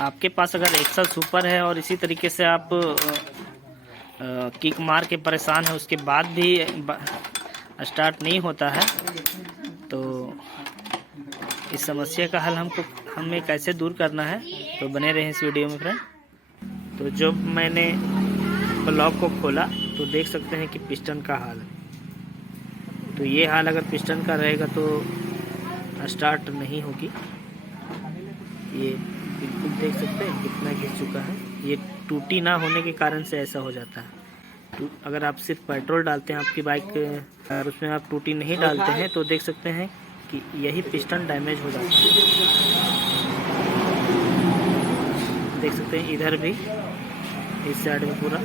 आपके पास अगर axle super है और इसी तरीके से आप किक मार के परेशान है, उसके बाद भी स्टार्ट नहीं होता है, तो इस समस्या का हल हमें कैसे दूर करना है, तो बने रहें इस वीडियो में फ्रेंड। तो जब मैंने ब्लॉक को खोला तो देख सकते हैं कि पिस्टन का हाल, तो ये हाल अगर पिस्टन का रहेगा तो स्टार्ट नहीं होगी। ये बिल्कुल देख सकते हैं कितना घिस चुका है। ये टूटी ना होने के कारण से ऐसा हो जाता है। अगर आप सिर्फ पेट्रोल डालते हैं आपकी बाइक और उसमें आप टूटी नहीं डालते हैं तो देख सकते हैं कि यही पिस्टन डैमेज हो जाता है। देख सकते हैं इधर भी, इस साइड में पूरा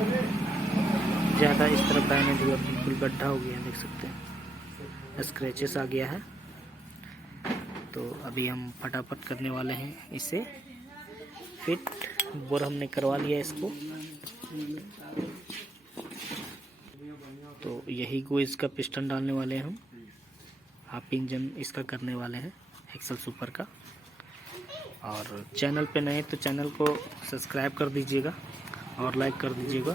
ज़्यादा इस तरफ डैमेज हुआ, बिल्कुल गड्ढा हो गया, देख सकते हैं स्क्रैचेस आ गया है। तो अभी हम फटाफट करने वाले हैं इसे फिट। बोर हमने करवा लिया इसको, तो यही को इसका पिस्टन डालने वाले हैं हम। हाफ इंजन इसका करने वाले हैं एक्सल सुपर का। और चैनल पे नए तो चैनल को सब्सक्राइब कर दीजिएगा और लाइक कर दीजिएगा।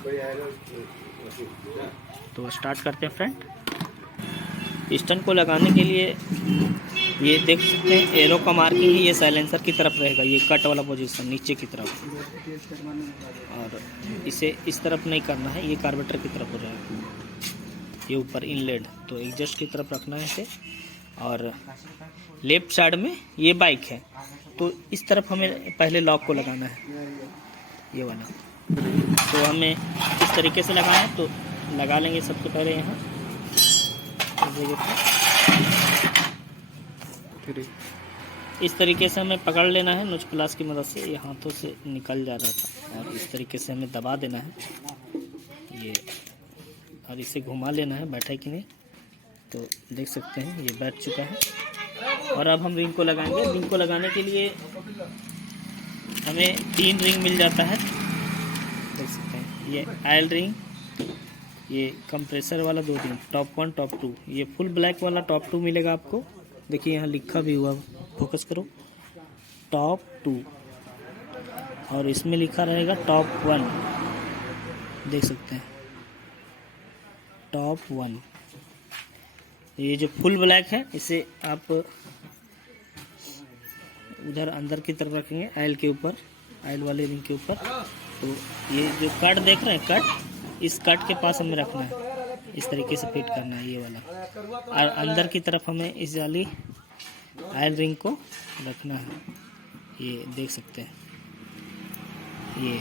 तो स्टार्ट करते हैं फ्रेंड। पिस्टन को लगाने के लिए ये देख सकते हैं एरो का मार्किंग ही ये साइलेंसर की तरफ रहेगा, ये कट वाला पोजीशन नीचे की तरफ, और इसे इस तरफ नहीं करना है, ये कार्बोरेटर की तरफ हो जाएगा। ये ऊपर इनलेट, तो एग्जस्ट की तरफ रखना है इसे। और लेफ्ट साइड में ये बाइक है, तो इस तरफ हमें पहले लॉक को लगाना है, ये वाला। तो हमें इस तरीके से लगाना है, तो लगा लेंगे सबसे पहले यहाँ इस तरीके से हमें पकड़ लेना है नोच प्लास की मदद से। ये हाथों से निकल जा रहा था, और इस तरीके से हमें दबा देना है ये, और इसे घुमा लेना है बैठा कि नहीं। तो देख सकते हैं ये बैठ चुका है। और अब हम रिंग को लगाएंगे। रिंग को लगाने के लिए हमें 3 रिंग मिल जाता है, देख सकते हैं। ये आयल रिंग, ये कंप्रेसर वाला 2 रिंग, टॉप 1 टॉप 2। ये फुल ब्लैक वाला टॉप 2 मिलेगा आपको। देखिए यहाँ लिखा भी हुआ, फोकस करो, टॉप 2, और इसमें लिखा रहेगा टॉप 1, देख सकते हैं टॉप 1। ये जो फुल ब्लैक है इसे आप उधर अंदर की तरफ रखेंगे, आयल के ऊपर, आयल वाले रिंग के ऊपर। तो ये जो कट देख रहे हैं, कट, इस कट के पास हमें रखना है, इस तरीके से फिट करना है ये वाला। और अंदर की तरफ हमें इस वाली आयल रिंग को रखना है, ये देख सकते हैं। ये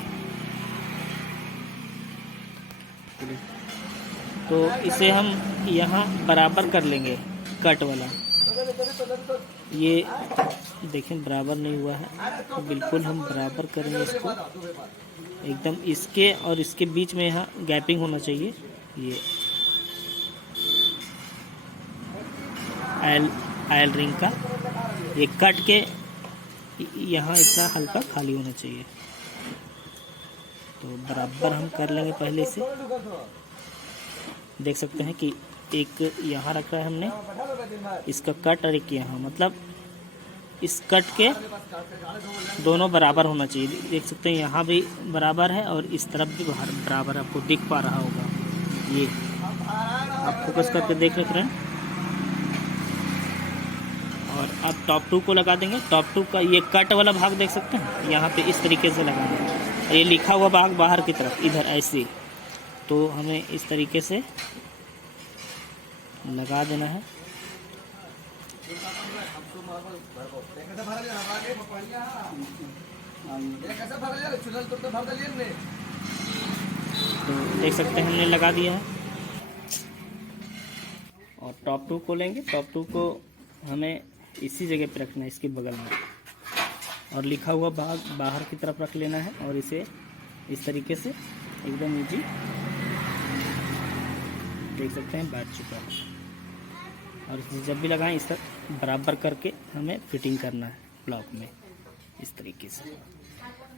तो इसे हम यहाँ बराबर कर लेंगे, कट वाला। ये देखें बराबर नहीं हुआ है, तो बिल्कुल हम बराबर करेंगे इसको एकदम। इसके और इसके बीच में यहाँ गैपिंग होना चाहिए। ये आयल रिंग का ये कट के यहाँ इतना हल्का खाली होना चाहिए, तो बराबर हम कर लेंगे पहले से। देख सकते हैं कि एक यहाँ रखा है हमने इसका कट, और एक यहाँ, मतलब इस कट के दोनों बराबर होना चाहिए। देख सकते हैं यहाँ भी बराबर है और इस तरफ भी बराबर, आपको दिख पा रहा होगा। ये आप फोकस करके देख रहे हैं। और अब टॉप 2 को लगा देंगे। टॉप 2 का ये कट वाला भाग देख सकते हैं, यहाँ पे इस तरीके से लगाना है। ये लिखा हुआ भाग बाहर की तरफ इधर ऐसे, तो हमें इस तरीके से लगा देना है। तो देख सकते हैं हमने लगा दिया है। और टॉप 2 को लेंगे। टॉप 2 को हमें इसी जगह पे रखना है, इसके बगल में, और लिखा हुआ भाग बाहर की तरफ रख लेना है। और इसे इस तरीके से एकदम ईजी, देख सकते हैं बैठ चुका है। और इसे जब भी लगाएं इस तरह बराबर करके हमें फिटिंग करना है ब्लॉक में, इस तरीके से।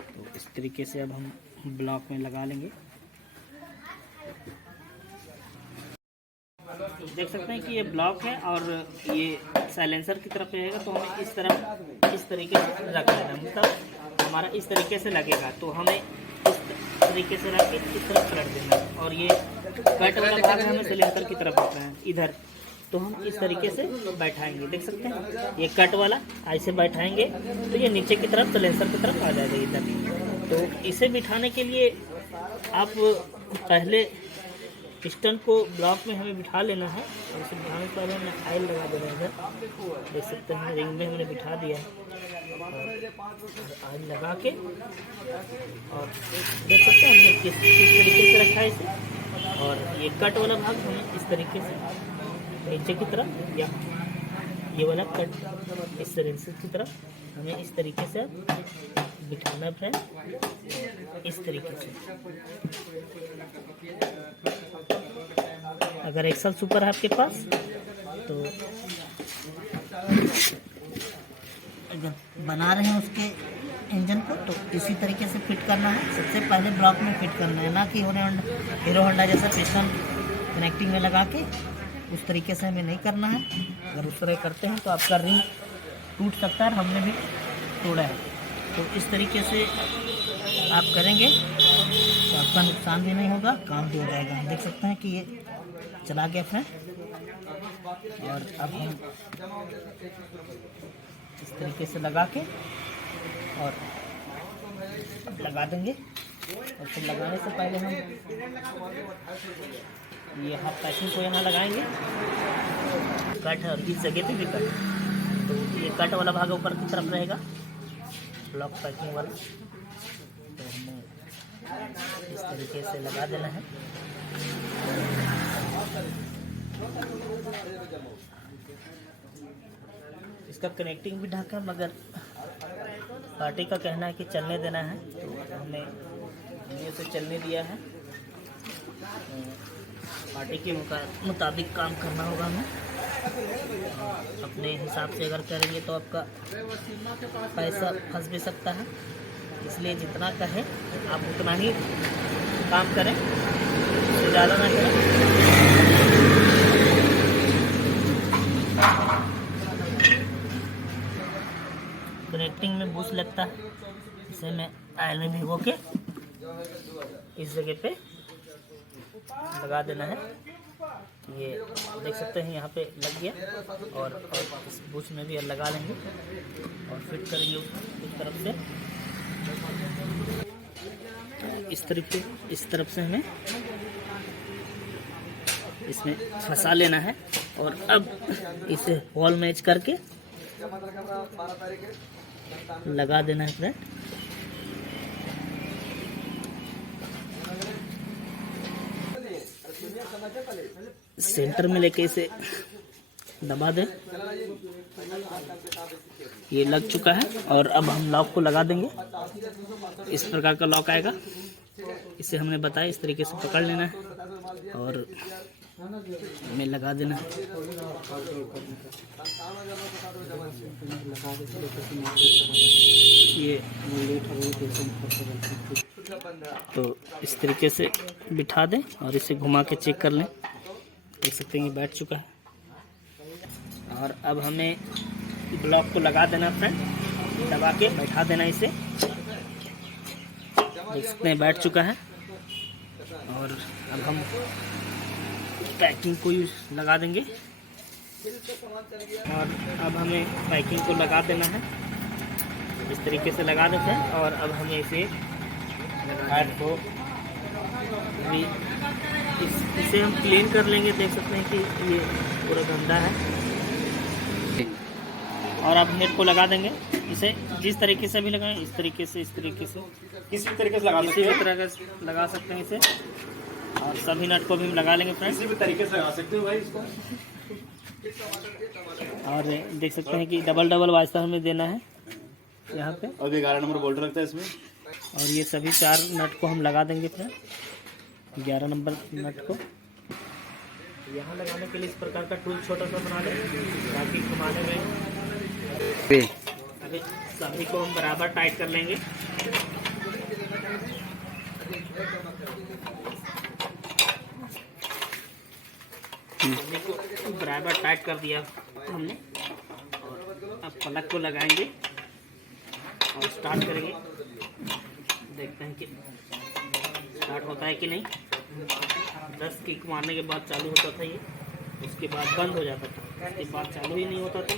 तो इस तरीके से अब हम ब्लॉक में लगा लेंगे। देख सकते हैं कि ये ब्लॉक है और ये साइलेंसर की तरफ रहेगा, तो हमें इस तरफ इस तरीके से रख लेना है। मतलब हमारा इस तरीके से लगेगा, तो हमें इस तरीके से रख के इस तरफ पलट देना है। और ये कट वाला भाग हमें सिलेंडर की तरफ रखना है इधर, तो हम इस तरीके से बैठाएंगे। देख सकते हैं ये कट वाला ऐसे बैठाएंगे तो ये नीचे की तरफ सिलेंडर की तरफ आ जाएगा इधर। तो इसे बिठाने के लिए आप पहले पिस्टन को ब्लॉक में हमें बिठा लेना है, और इसे बिठाने से पहले हमें ऑयल लगा देना है इधर। देख सकते हैं रिंग में हमने बिठा दिया है, और ऑयल लगा के, और देख सकते हैं हमने किस तरीके से रखा है इसे। और ये कट वाला भाग हमें इस तरीके से नीचे की तरफ, या ये वाला कट इस सिलेंडर की तरफ हमें इस तरीके से बिठाना है, इस तरीके से। अगर एक्सल सुपर है आपके पास तो अगर बना रहे हैं उसके इंजन को तो इसी तरीके से फिट करना है। सबसे पहले ब्लॉक में फिट करना है, ना कि हीरो होंडा जैसा पिस्टन कनेक्टिंग में लगा के उस तरीके से हमें नहीं करना है। अगर उस तरह करते हैं तो आपका रिंग टूट सकता है, हमने भी तोड़ा है। तो इस तरीके से आप करेंगे तो आपका नुकसान भी नहीं होगा, काम भी हो जाएगा। देख सकते हैं कि ये चला गया फ्रेंड। और अब हम इस तरीके से लगा के और लगा देंगे। और फिर लगाने से पहले हम ये हाफ पैकिंग को यहाँ लगाएंगे। कट है और इस जगह पे भी कट, तो ये कट वाला भाग ऊपर की तरफ रहेगा, ब्लॉक पैकिंग वाला। तो हमें इस तरीके से लगा देना है। इसका कनेक्टिंग भी ढका, मगर पार्टी का कहना है कि चलने देना है, तो हमने ये से चलने दिया है। पार्टी के मुताबिक काम करना होगा हमें। अपने हिसाब से अगर करेंगे तो आपका पैसा फंस भी सकता है, इसलिए जितना कहे आप उतना ही काम करें, ज़्यादा ना करें। कनेक्टिंग में बूस्ट लगता है, इसे मैं ऑयल में भिगो के इस जगह पे लगा देना है। ये देख सकते हैं यहाँ पे लग गया, और इस बूस्ट में भी लगा लेंगे और फिट करेंगे उस तरफ से। इस तरफ से हमें इसमें फंसा लेना है, और अब इसे वॉल मैच करके लगा देना है फ्रेंड। सेंटर में लेके इसे दबा दें। ये लग चुका है, और अब हम लॉक को लगा देंगे। इस प्रकार का लॉक आएगा, इसे हमने बताया इस तरीके से पकड़ लेना है और हमें लगा देना है। ये तो इस तरीके से बिठा दें और इसे घुमा के चेक कर लें। देख सकते हैं ये बैठ चुका है, और अब हमें ब्लॉक को लगा देना फ्रेंड, दबा के बैठा देना इसे। देख सकते हैं बैठ चुका है, और अब हम पैकिंग को लगा देंगे। और अब हमें पैकिंग को लगा देना है, इस तरीके से लगा देते हैं। और अब हमें इसे को भी इसे हम क्लीन कर लेंगे। देख सकते हैं कि ये पूरा गंदा है, और अब नेट को लगा देंगे। इसे जिस तरीके से भी लगाएं, इस तरीके से किसी भी तरीके से लगा सकते हैं, लगा सकते हैं इसे। और सभी नट को भी हम लगा लेंगे फ्रेंड्स, किसी भी तरीके से लगा सकते हो भाई इसको। और देख सकते हैं कि डबल वास्ता हमें देना है यहाँ पे, और 11 नंबर बोल्ट रखता है इसमें। और ये सभी 4 नट को हम लगा देंगे फ्रेंड, 11 नंबर नट को। यहाँ लगाने के लिए इस प्रकार का टूल छोटा सा बना लें, ताकि घुमाने में अभी सभी को हम बराबर टाइट कर लेंगे। सभी को बराबर टाइट कर दिया हमने, और अब प्लग को लगाएंगे और स्टार्ट करेंगे। देखते हैं कि स्टार्ट होता है कि नहीं। 10 किक मारने के बाद चालू होता था ये, उसके बाद बंद हो जाता था, उसके बाद चालू ही नहीं होता था।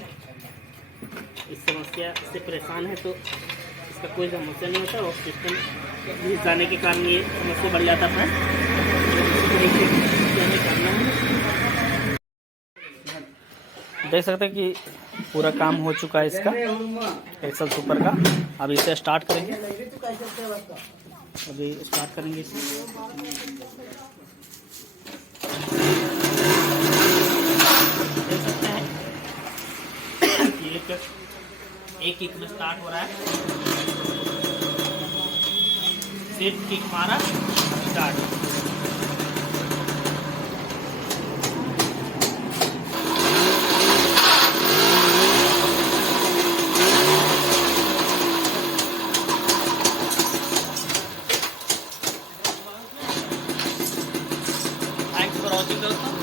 इस समस्या से परेशान है तो इसका कोई समस्या नहीं होता, और सिस्टम घिस जाने के कारण ये समस्या बढ़ जाता था। देख सकते हैं कि पूरा काम हो चुका है इसका एक्सेल सुपर का। अब इसे स्टार्ट करेंगे, अभी स्टार्ट करेंगे इसे। देख सकते हैं एक किक में स्टार्ट हो रहा है, सिर्फ किक मारा स्टार्ट। थैंक्स फॉर वॉचिंग दोस्तों।